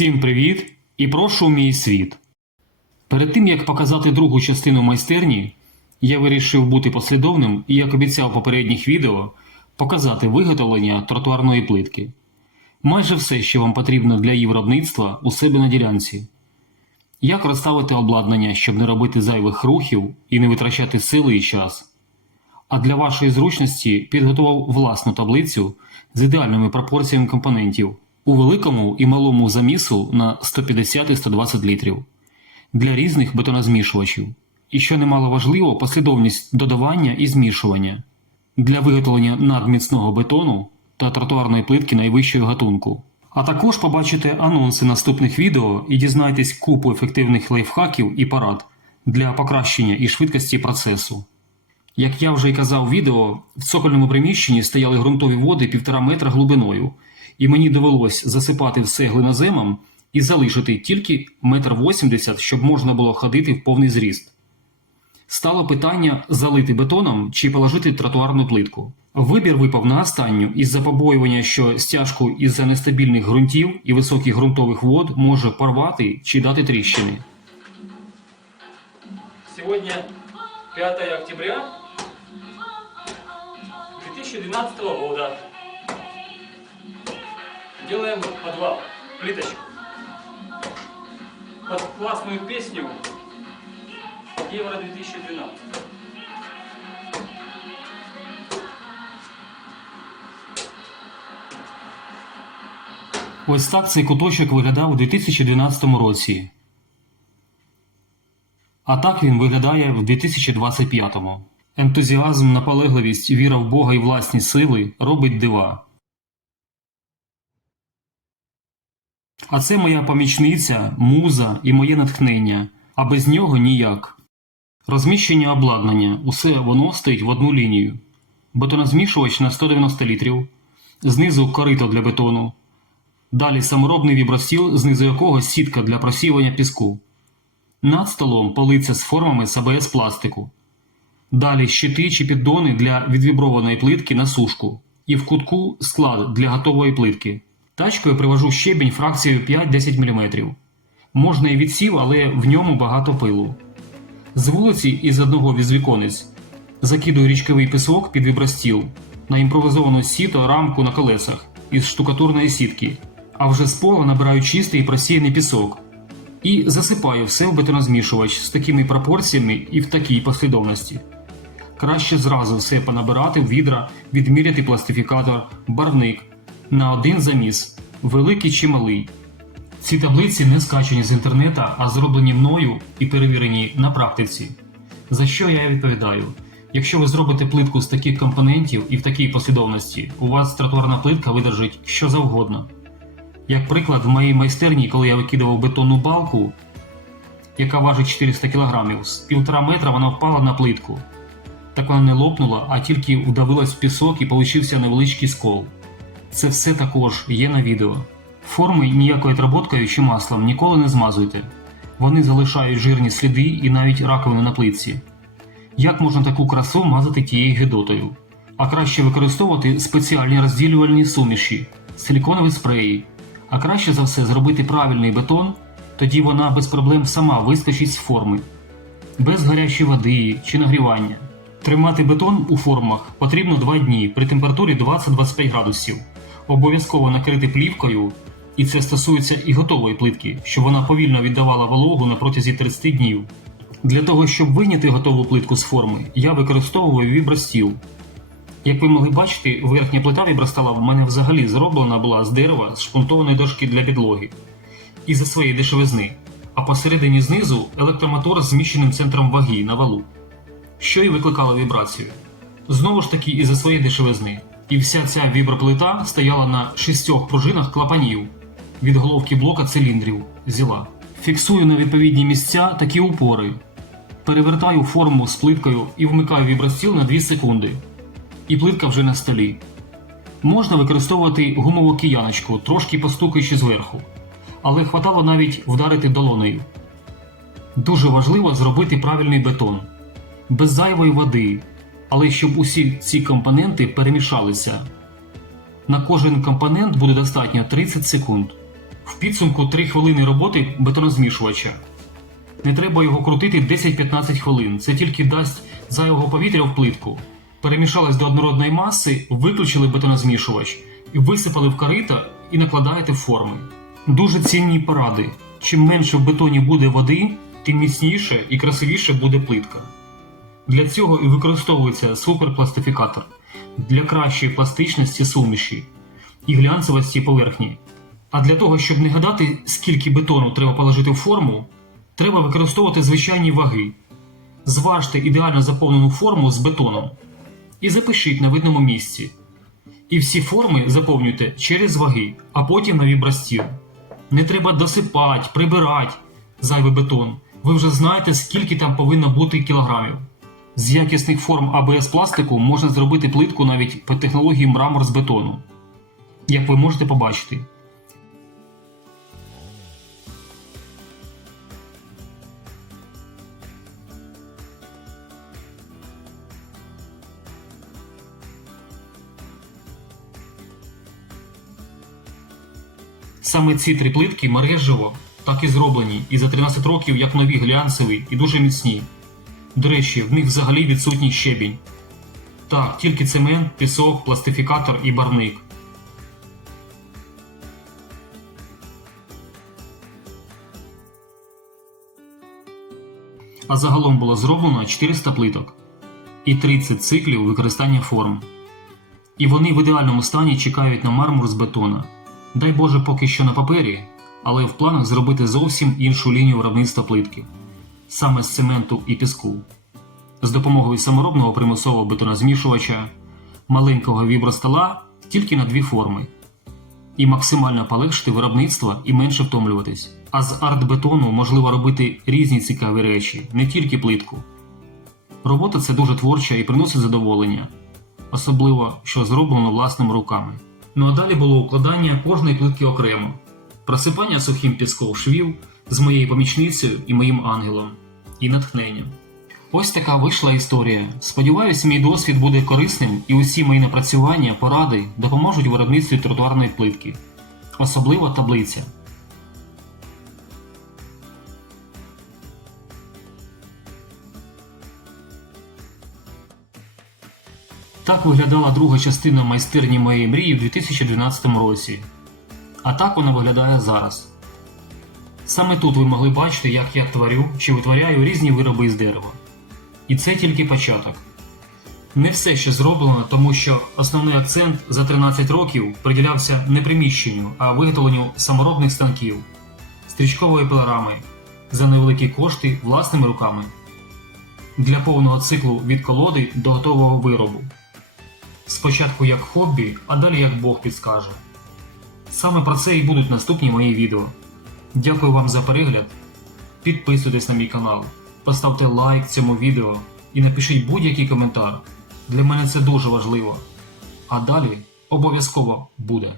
Всім привіт і прошу мій світ. Перед тим як показати другу частину майстерні, я вирішив бути послідовним і, як обіцяв в попередніх відео, показати виготовлення тротуарної плитки. Майже все, що вам потрібно для її виробництва, у себе на ділянці. Як розставити обладнання, щоб не робити зайвих рухів і не витрачати сили і час. А для вашої зручності підготував власну таблицю з ідеальними пропорціями компонентів у великому і малому замісу на 150-120 літрів для різних бетонозмішувачів. І що немало важливо, послідовність додавання і змішування для виготовлення надміцного бетону та тротуарної плитки найвищого гатунку. А також побачите анонси наступних відео і дізнайтесь купу ефективних лайфхаків і порад для покращення і швидкості процесу. Як я вже й казав відео, в цокольному приміщенні стояли ґрунтові води півтора метра глибиною, і мені довелось засипати все глиноземом і залишити тільки метр вісімдесят, щоб можна було ходити в повний зріст. Стало питання залити бетоном чи положити тротуарну плитку. Вибір випав на останню із-за побоювання, що стяжку із-за нестабільних ґрунтів і високих ґрунтових вод може порвати чи дати тріщини. Сегодня 5 октября 2012 года. Делаем подвал, плиточку. Под классную песню Евро 2012. Ось так цей куточок виглядав у 2012 році. А так він виглядає в 2025. Ентузіазм, наполегливість, віра в Бога і власні сили робить дива. А це моя помічниця, муза і моє натхнення, а без нього ніяк. Розміщення обладнання усе воно стоїть в одну лінію. Бетонозмішувач на 190 літрів, знизу корито для бетону, Далі саморобний вібростіл, знизу якого сітка для просіювання піску. Над столом полиця з формами з АБС пластику. Далі щити чи піддони для відвіброваної плитки на сушку. І в кутку склад для готової плитки. Тачкою привожу щебінь фракцією 5-10 мм. Можна і відсів, але в ньому багато пилу. З вулиці із одного із віконець закидую річковий пісок під вібростіл на імпровізовану сіто рамку на колесах із штукатурної сітки, а вже з пола набираю чистий і просіяний пісок і засипаю все в бетонозмішувач з такими пропорціями і в такій послідовності. Краще зразу все понабирати в відра, відміряти пластифікатор, барвник на один заміс, великий чи малий. Ці таблиці не скачані з інтернета, а зроблені мною і перевірені на практиці. За що я відповідаю? Якщо ви зробите плитку з таких компонентів і в такій послідовності, у вас тротуарна плитка видержить що завгодно. Як приклад, в моїй майстерні, коли я викидував бетонну балку, яка важить 400 кг, з 1,5 метра вона впала на плитку. Так вона не лопнула, а тільки вдавилась в пісок і получився невеличкий скол. Це все також є на відео. Форми ніякою отработкою чи маслом ніколи не змазуйте. Вони залишають жирні сліди і навіть раковини на плитці. Як можна таку красу мазати тією гидотою? А краще використовувати спеціальні розділювальні суміші, силіконові спреї. А краще за все зробити правильний бетон, тоді вона без проблем сама вискочить з форми, без гарячої води чи нагрівання. Тримати бетон у формах потрібно 2 дні при температурі 20-25 градусів. Обов'язково накрити плівкою, і це стосується і готової плитки, щоб вона повільно віддавала вологу на протязі 30 днів. Для того, щоб вийняти готову плитку з форми, я використовую вібростіл. Як ви могли бачити, верхня плита вібростола в мене взагалі зроблена була з дерева з шпунтованої дошки для підлоги і за своєї дешевизни, а посередині знизу електромотор з зміщеним центром ваги на валу, що і викликало вібрацію. Знову ж таки, із-за своєї дешевизни. І вся ця віброплита стояла на шістьох пружинах клапанів від головки блока циліндрів зіла. Фіксую на відповідні місця такі упори, перевертаю форму з плиткою і вмикаю вібростіл на 2 секунди. І плитка вже на столі. Можна використовувати гумову кияночку, трошки постукаючи зверху, але хватало навіть вдарити долонею. Дуже важливо зробити правильний бетон, без зайвої води, але щоб усі ці компоненти перемішалися. На кожен компонент буде достатньо 30 секунд. В підсумку 3 хвилини роботи бетонозмішувача. Не треба його крутити 10-15 хвилин. Це тільки дасть зайвого повітря в плитку. Перемішались до однородної маси, виключили бетонозмішувач висипали в корита і накладаєте форми. Дуже цінні поради. Чим менше в бетоні буде води, тим міцніше і красивіше буде плитка. Для цього і використовується суперпластифікатор для кращої пластичності суміші і глянцевості поверхні. А для того, щоб не гадати, скільки бетону треба положити в форму, треба використовувати звичайні ваги. Зважте ідеально заповнену форму з бетоном і запишіть на видному місці. І всі форми заповнюйте через ваги, а потім на вібрастір. Не треба досипати, прибирати зайвий бетон. Ви вже знаєте, скільки там повинно бути кілограмів. З якісних форм АБС пластику можна зробити плитку навіть по технології мрамор з бетону. Як ви можете побачити. Саме ці три плитки мережево так і зроблені, і за 13 років як нові глянцеві і дуже міцні. До речі, в них взагалі відсутній щебінь. Так, тільки цемент, пісок, пластифікатор і барник. А загалом було зроблено 400 плиток і 30 циклів використання форм. І вони в ідеальному стані чекають на мармур з бетона. Дай Боже, поки що на папері, але в планах зробити зовсім іншу лінію виробництва плитки саме з цементу і піску. З допомогою саморобного примусового бетонозмішувача, маленького вібростола тільки на дві форми. І максимально полегшити виробництво і менше втомлюватись. А з артбетону можливо робити різні цікаві речі, не тільки плитку. Робота це дуже творча і приносить задоволення, особливо що зроблено власними руками. Ну а далі було укладання кожної плитки окремо, просипання сухим піском швів з моєю помічницею і моїм ангелом, і натхненням. Ось така вийшла історія. Сподіваюсь, мій досвід буде корисним і усі мої напрацювання, поради допоможуть у виробництві тротуарної плитки, особливо таблиця. Так виглядала друга частина майстерні моєї мрії в 2012 році. А так вона виглядає зараз. Саме тут ви могли бачити, як я творю чи витворяю різні вироби із дерева. І це тільки початок. Не все ще зроблено, тому що основний акцент за 13 років приділявся не приміщенню, а виготовленню саморобних станків, стрічкової пилорами за невеликі кошти власними руками для повного циклу від колоди до готового виробу. Спочатку як хобі, а далі як Бог підскаже. Саме про це і будуть наступні мої відео. Дякую вам за перегляд. Підписуйтесь на мій канал, поставте лайк цьому відео і напишіть будь-який коментар. Для мене це дуже важливо. А далі обов'язково буде.